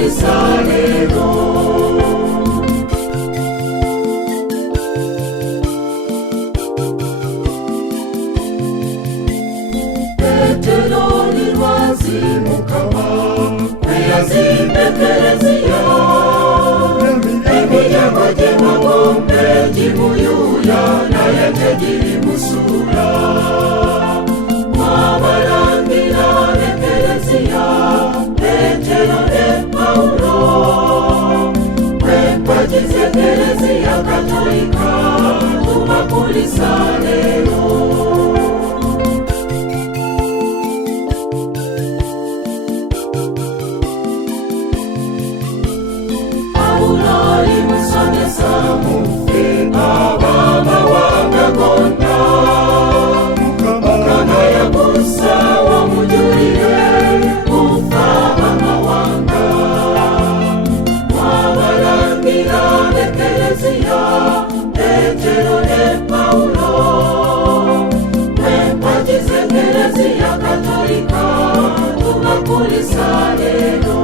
tubakulisa lero. Petero ni lwazi Mukama kwe yazimba ekereziya, emiryango gye magombe gimuyuya naye tegirimusula. Mwabalangira b'ekereziya Petero ne Pawulo, kw'empagi z'ekereziya Katolika tubakulisa lero. Pawulo ali musomesa mufe ab'amawanga gonna, Mukama yamussa omujulire mufa ab'amawanga. Mwabalangira b'ekereziya Petero ne Pawulo, kw'empagi z'ekereziya Katolika tubakulisa lero.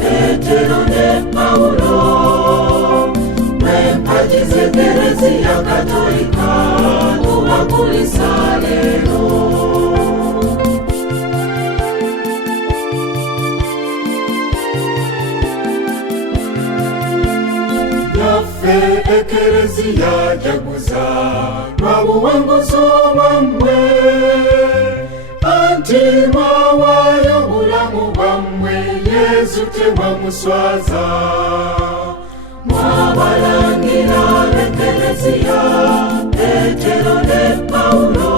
Petero ne Pawulo, kw'empagi z'ekereziya Katolika tubakulisa lero. Yaffe ekereziya jaguza lwa buwanguzi bwammwe, anti mwawaayo obulamu bwammwe Yesu tewamuswaza. Mwabalangira b'ekereziya Petero ne Pawulo,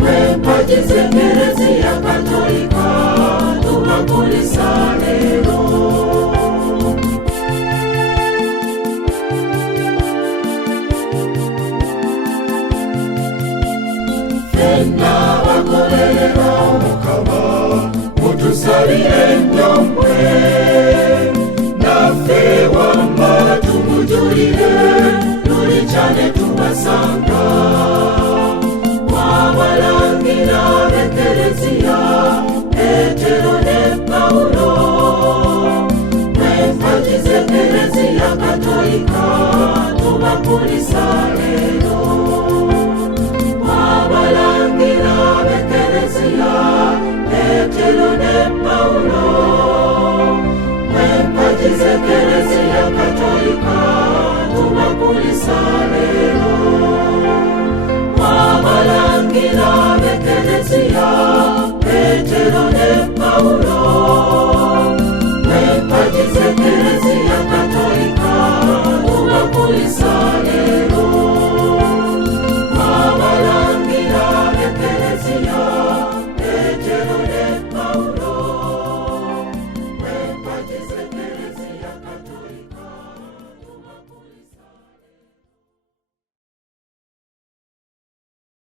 kw'empagi z'ekereziya Katolika tubakulisa lero. Fenna bagoberera Mukama mutusalire nnyo mmwe, naffe wamma tumujulire tulica ne tubasanga. Mwabalangira b'ekereziya Petero ne Pawulo, kw'empagi z'ekereziya Katolika tubakulisa lero. Mwabalangira b'ekereziya Petero ne Pawulo, kw'empagi z'ekereziya Katolika tubakulisa lero. Mwabalangira b'ekereziya Petero ne Pawulo, kw'empagi z'ekereziya Katolika tubakulisa lero. Mwabalangira b'ekereziya Petero ne Pawulo, kw'empagi z'ekereziya